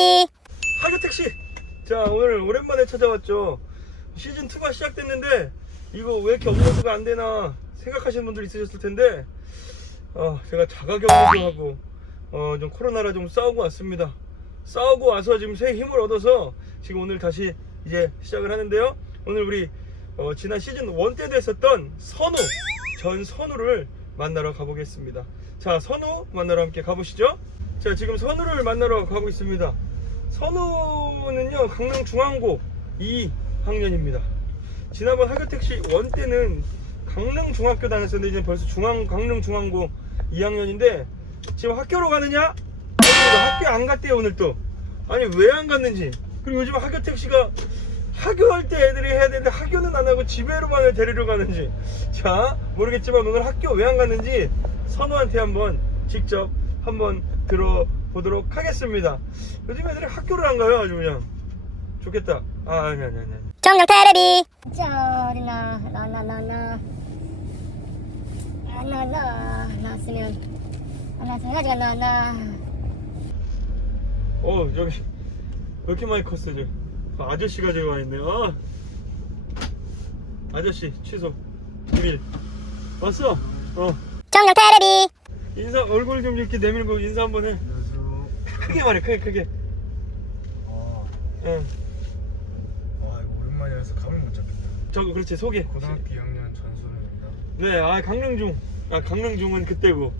테레비 하교 택시. 자 오늘 오랜만에 찾아왔죠. 시즌 2가 시작됐는데 이거 왜 이렇게 업로드가 안 되나 생각하시는 분들 있으셨을 텐데 어, 제가 자가격리하고 어, 좀 코로나라 좀 싸우고 왔습니다. 싸우고 와서 지금 새 힘을 얻어서 지금 오늘 다시 이제 시작을 하는데요. 오늘 우리 어, 지난 시즌 1 때도 했었던 선우 전 선우를 만나러 가보겠습니다. 자 선우 만나러 함께 가보시죠. 자 지금 선우를 만나러 가고 있습니다. 선우는요 강릉 중앙고 2학년입니다. 지난번 하교택시 1 때는 강릉 중학교 다녔었는데 이제 벌써 중앙 강릉 중앙고 2학년인데 지금 학교로 가느냐? 학교 안 갔대요 오늘 또. 아니 왜 안 갔는지. 그리고 요즘 하교 택시가 학교 할 때 애들이 해야 되는데 학교는 안 하고 집에로만 데리러 가는지. 자 모르겠지만 오늘 학교 왜 안 갔는지 선우한테 한번 직접 한번 들어 보도록 하겠습니다. 요즘 애들이 학교를 안 가요 아주 그냥. 좋겠다. 아 아니 아니 아니. 정령 테레비. 자 어디 나. 나나 나나. 나나 나왔으면 나왔으면. 가지가 나나 어 저기 왜 이렇게 많이 컸어 저? 아, 아저씨가 저기 와 있네. 아 아저씨 취소. 비밀. 왔어? 어. 정령 테레비. 인사 얼굴 좀 이렇게 내밀고 인사 한번 해. 크게 말해 크게 크게. 아, 응. 아 이거 오랜만이라서 감을 못 잡겠다. 저거 그렇지 소개. 고등학교 2학년 전소현입니다. 네아 강릉중. 아 강릉중은 그때고.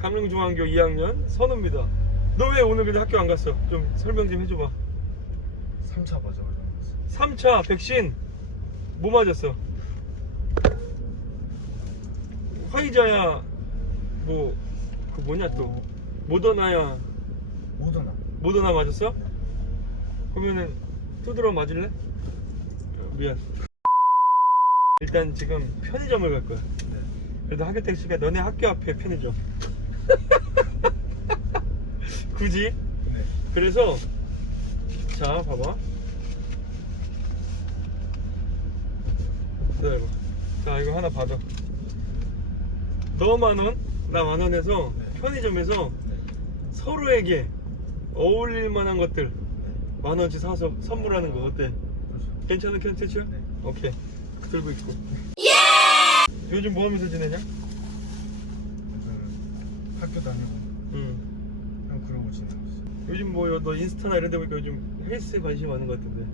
강릉중앙교 2학년 선우입니다. 너 왜 오늘 근데 학교 안 갔어? 좀 설명 좀 해줘봐. 3차 맞아가지고 3차 백신. 뭐 맞았어? 화이자야 뭐 그 뭐냐 또? 모더나야 모더나. 모더나 맞았어? 그러면은 두드러 맞을래? 어, 미안 일단 지금 편의점을 갈 거야 네. 그래도 학교 택시가 너네 학교 앞에 편의점 굳이? 네. 그래서 자 봐봐 기다려봐 자 이거 하나 받아 너 만 원 나 만 원에서 네. 편의점에서 네. 서로에게 어울릴 만한 것들 만 원치 사서 선물하는 거 어때? 괜찮은 괜찮죠? 네. 오케이 들고 있고 요즘 뭐 하면서 지내냐? 요즘 학교 다니고 응 그냥 그러고 지내고 있어요. 요즘 뭐 너 인스타나 이런 데 보니까 요즘 헬스에 관심이 많은 것 같은데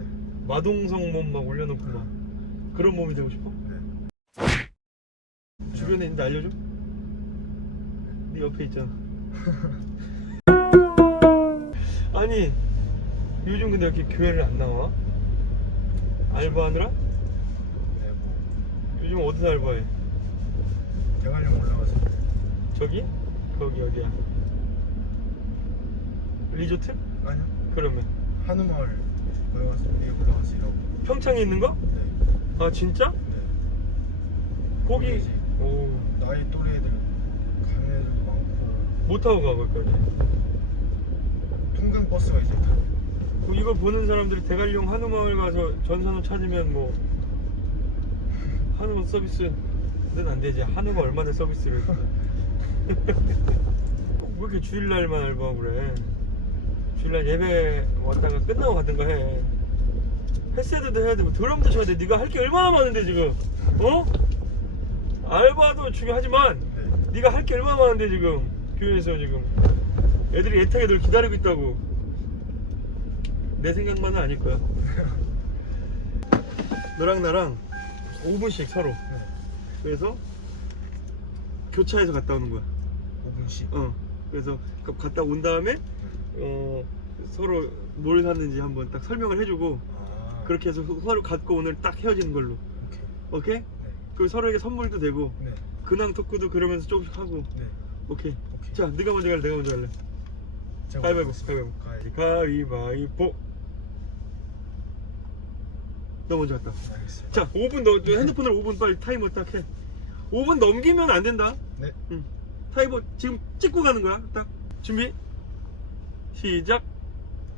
네. 마동석 몸막 올려놓고 막 그런 몸이 되고 싶어? 네. 주변에 있는데 알려줘? 네 옆에 있잖아 아니 요즘 근데 이렇게 교회를 안 나와? 알바하느라? 네, 뭐 요즘 어디서 알바해? 대관령 올라가서 저기? 거기 어디야? 리조트? 아니요. 그러면 한우마을 올라가서 위에 올라가서 일하고. 평창에 있는 거? 네. 아 진짜? 네. 거기. 오, 나이 또래 애들 가는 애들도 많고 못 타고 가 거기까지 통근 버스가 이제 다. 그 이걸 보는 사람들이 대관령 한우마을 가서 전산호 찾으면 뭐 한우 서비스는 안 되지. 한우가 얼마나 서비스를. 왜 이렇게 주일날만 알바하고 그래? 주일날 예배 왔다가 끝나고 가든가 해. 헬스도 해야 되고 드럼도 쳐야 돼. 네가 할 게 얼마나 많은데 지금. 어? 알바도 중요하지만 네. 네가 할 게 얼마나 많은데 지금 교회에서 지금 애들이 애타게 널 기다리고 있다고 내 생각만은 아닐 거야 너랑 나랑 5분씩 서로 네. 그래서 교차해서 갔다 오는 거야 5분씩. 어 그래서 가- 갔다 온 다음에 어 서로 뭘 샀는지 한번 딱 설명을 해주고 아. 그렇게 해서 서로 갖고 오늘 딱 헤어지는 걸로 오케이. 오케이? 네. 그 서로에게 선물도 되고 네. 근황 토크도 그러면서 조금씩 하고 네. 오케이 오케이. 자 네가 먼저 갈래 내가 먼저 갈래 제 가 가위바위보 가위바위보 가위- 가위바위보 너 먼저 갔다. 알겠어요. 자 5분 너, 너 핸드폰으로 5분 빨리 타이머 딱 해. 5분 넘기면 안 된다. 네. 응. 타이머 지금 찍고 가는 거야 딱. 준비? 시작.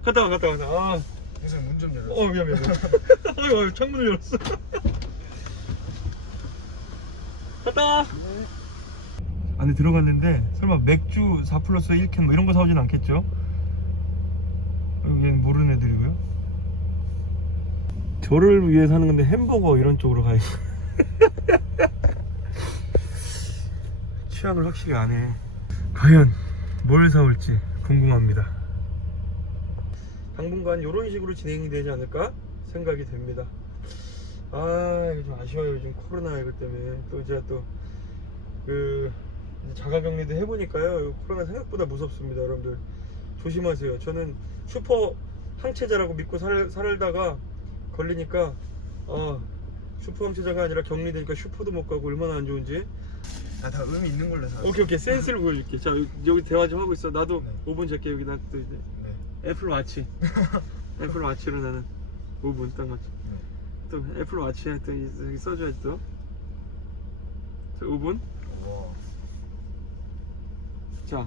갔다 와 갔다 와. 아, 선생님 문좀 열어주세요. 어 미안 미안 미안. 아유 아유 창문을 열었어. 갔다 와 안에 들어갔는데 설마 맥주 4 플러스 1캔 뭐 이런 거 사오진 않겠죠? 여기는 모르는 애들이고요. 저를 위해서 하는 건데 햄버거 이런 쪽으로 가야 취향을 확실히 안 해. 과연 뭘 사올지 궁금합니다. 당분간 이런 식으로 진행이 되지 않을까 생각이 됩니다. 아, 이거 좀 아쉬워요. 요즘 코로나 이것 때문에. 또 그, 이제 자가격리도 해보니까요. 이 코로나 생각보다 무섭습니다. 여러분들. 조심하세요. 저는 슈퍼 항체자라고 믿고 살, 살다가 걸리니까, 어, 슈퍼 항체자가 아니라 격리되니까 슈퍼도 못 가고 얼마나 안 좋은지. 아, 다 의미 있는 걸로 사. 오케이, 오케이. 센스를 보여줄게. 자, 여기, 대화 좀 하고 있어. 나도 네. 5분 잘게 여기 나또 이제. 네. 애플 와치. 애플 와치로 나는 5분 딱 맞춰. 네. 또 애플 또 이- 여기 써줘야지 또. 자, 5분. 와. 자.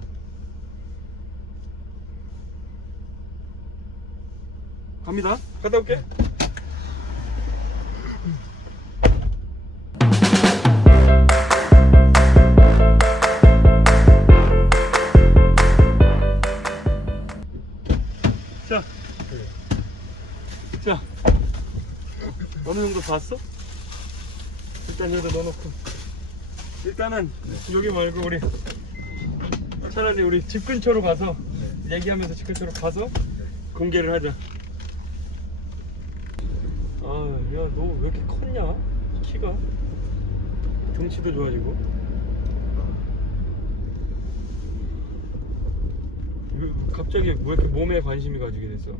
갑니다. 갔다 올게. 자. 자. 어느 정도 봤어? 일단 여기다 넣어놓고. 일단은 여기 말고 우리 차라리 우리 집 근처로 가서 얘기하면서 집 근처로 가서 공개를 하자. 아, 야, 너 왜 이렇게 컸냐? 키가? 등치도 좋아지고. 왜- 갑자기 왜 이렇게 몸에 관심이 가지게 됐어?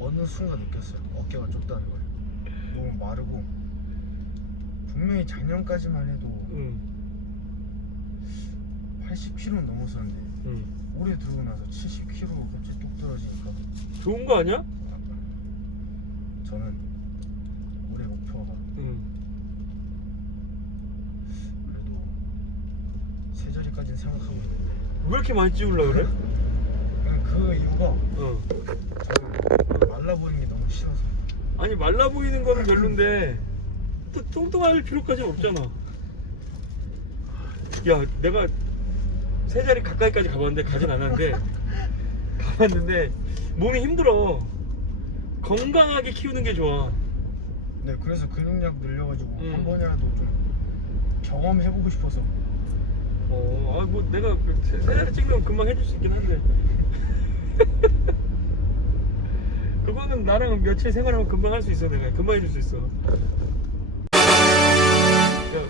어느 순간 느꼈어요. 어깨가 좁다는 걸. 너무 마르고 분명히 작년까지만 해도 응, 80kg는 넘었었는데 응. 올해 들고 나서 70kg 갑자기 뚝 떨어지니까 좋은 거 아니야? 저는 올해 목표가 응. 그래도 세 자리까지는 생각하고 있는데 왜 이렇게 많이 찌우려 그래? 그냥 그 이유가 어. 저는 말라 보이는 게 너무 싫어서 아니 말라 보이는 거는 별론데 또 뚱뚱할 필요까지 없잖아. 야 내가 세 자리 가까이까지 가봤는데 가진 않았는데 가봤는데 몸이 힘들어. 건강하게 키우는 게 좋아. 네 그래서 근육량 늘려가지고 음. 한 번이라도 좀 경험해보고 싶어서 어, 아, 뭐 내가 그 세 세 자리 찍으면 금방 해줄 수 있긴 한데. 그거는 나랑 며칠 생활하면 금방 할 수 있어 내가 금방 해줄 수 있어. 야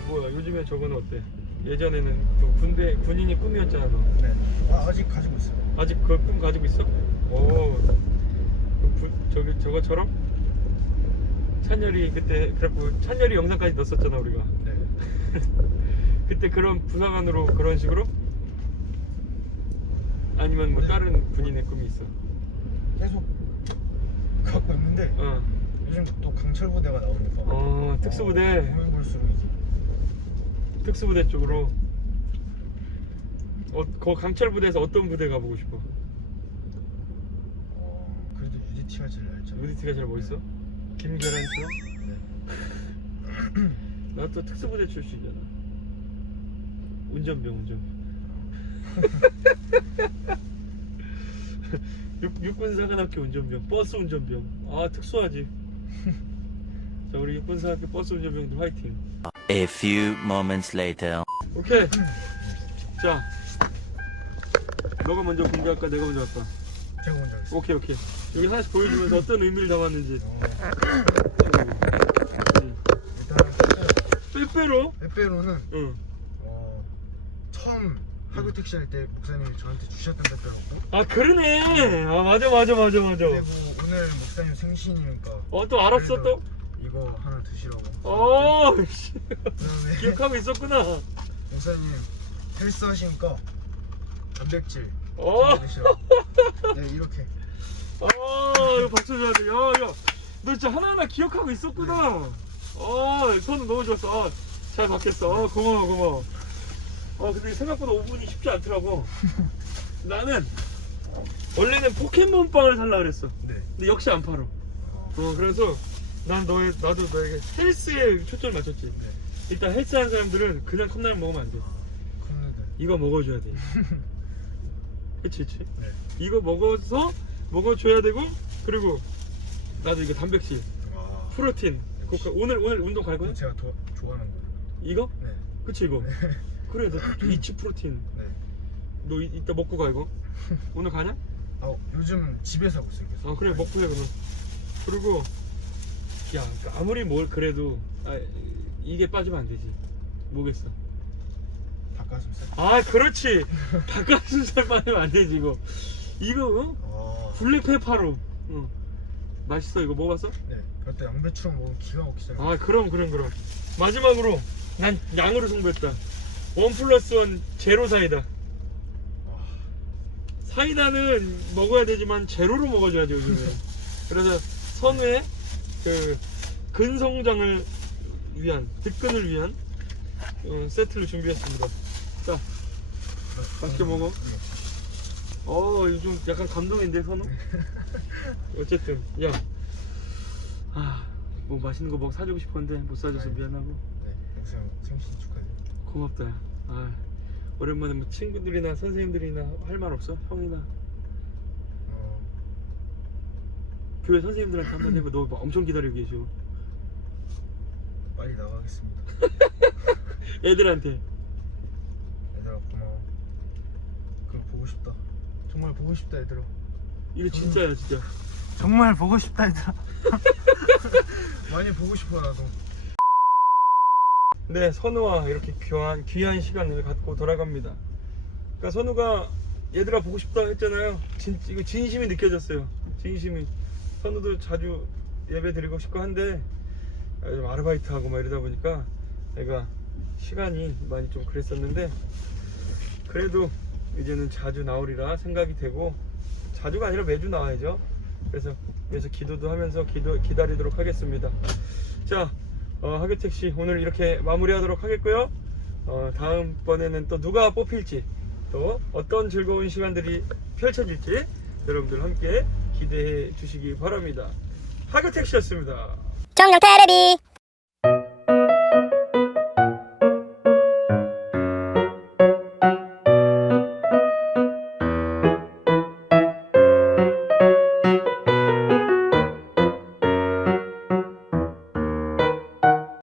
뭐야 요즘에 저거는 어때? 예전에는 그 군대 군인이 꿈이었잖아 너. 네 아, 아직 가지고 있어요 아직 그 꿈 가지고 있어? 오, 그 부, 저기 저거처럼 찬열이 그때 그래갖고 찬열이 영상까지 넣었었잖아 우리가. 네 그때 그런 부사관으로 그런 식으로? 아니면 뭐 다른 군인의 꿈이 있어? 계속 갖고 있는데 어, 요즘 또 강철 부대가 나오니까 어 특수부대, 어, 보면 볼수록 이제 특수부대 쪽으로. 어, 거 강철 부대에서 어떤 부대 가보고 싶어? 어, 그래도 UDT가 제일 얇죠 UDT가 제일 멋있어? 김계란처럼? 네. 나또 특수부대 출신이잖아. 운전병, 운전병. 육, 육군사관학교 운전병, 버스 운전병. 아, 특수하지. 자, 우리 육군사관학교 버스 운전병들 화이팅. A few moments later. 오케이. 자, 너가 먼저 공개할까? 내가 먼저 할까? 제가 먼저 하겠습니다 오케이, 오케이. 여기 하나씩 보여주면서 어떤 의미를 담았는지. 일단 빼빼로? 빼빼로는 응. 어, 처음 하교 택시 할 때 목사님이 저한테 주셨던 빼빼로고 아, 그러네. 아, 맞아, 맞아, 맞아, 맞아. 그리고 오늘 목사님 생신이니까 어, 또 알았어, 또? 이거 하나 드시라고 어, 씨. 그다음에 기억하고 있었구나. 목사님 헬스 하시니까 단백질 어, 드시라고 네 이렇게 아, 이거 박수 줘야 돼. 야, 야, 너 진짜 하나하나 기억하고 있었구나. 어, 손은 너무 좋았어. 어, 잘 받겠어. 어, 고마워, 고마워. 어, 근데 생각보다 5분이 쉽지 않더라고. 나는 원래는 포켓몬 빵을 살라 그랬어. 네 근데 역시 안 팔어. 어, 어, 그래서 난 너의 나도 너에게 헬스에 초점을 맞췄지. 네 일단 헬스하는 사람들은 그냥 컵라면 먹으면 안 돼. 이거 먹어줘야 돼. 그치 그치 네. 이거 먹어서 먹어줘야 되고 그리고 나도 이거 단백질 와. 프로틴 그거 오늘 오늘 운동 갈 거야? 제가 더 좋아하는 거예요. 이거? 네. 그치 이거 그래 너 리치 프로틴 네. 너 이, 이따 먹고 가 이거 오늘 가냐? 아 요즘 집에서 하고 있어요. 계속. 아 그래 먹고 해 그럼 그리고 야 그러니까 아무리 뭘 그래도 아, 이게 빠지면 안 되지 뭐겠어 닭가슴살. 아 그렇지 닭가슴살 빠지면 안 되지 이거 이거 어? 아. 블랙페퍼로 어. 맛있어 이거 먹어봤어? 네. 그때 양배추랑 먹으면 기가 막히잖아 요. 아 그럼 그럼 그럼 마지막으로 난 양으로 승부했다 원 플러스 원 제로 사이다 아. 사이다는 먹어야 되지만 제로로 먹어줘야지 요즘에 그래서 선우의 그 근성장을 위한 득근을 위한 어, 세트를 준비했습니다 자 맛있게 먹어 어 이거 좀 약간 감동인데 선우 어쨌든 야 아 뭐 맛있는 거먹 사주고 싶었는데 못 사줘서 미안하고 네. 영상 생신 축하드립니다. 고맙다 야. 아, 오랜만에 뭐 친구들이나 선생님들이나 할 말 없어? 형이나 어. 교회 선생님들한테 한번 해봐 너뭐 엄청 기다리고 계셔 빨리 나가겠습니다. 애들한테 얘들아 고마워. 그거 보고 싶다. 정말 보고 싶다 얘들아. 이거 진짜야 진짜 정말 보고 싶다 얘들아. 많이 보고 싶어 나도. 네 선우와 이렇게 귀한, 귀한 시간을 갖고 돌아갑니다 그러니까 선우가 얘들아 보고 싶다 했잖아요 진, 이거 진심이 느껴졌어요 진심이 선우도 자주 예배 드리고 싶고 한데 아, 좀 아르바이트 하고 막 이러다 보니까 내가 시간이 많이 좀 그랬었는데 그래도 이제는 자주 나오리라 생각이 되고 자주가 아니라 매주 나와야죠 그래서 그래서 기도도 하면서 기도 기다리도록 하겠습니다 자 어, 하교택 씨 오늘 이렇게 마무리하도록 하겠고요. 어, 다음 번에는 또 누가 뽑힐지 또 어떤 즐거운 시간들이 펼쳐질지 여러분들 함께 기대해 주시기 바랍니다. 하교택 씨였습니다. 정령 테레비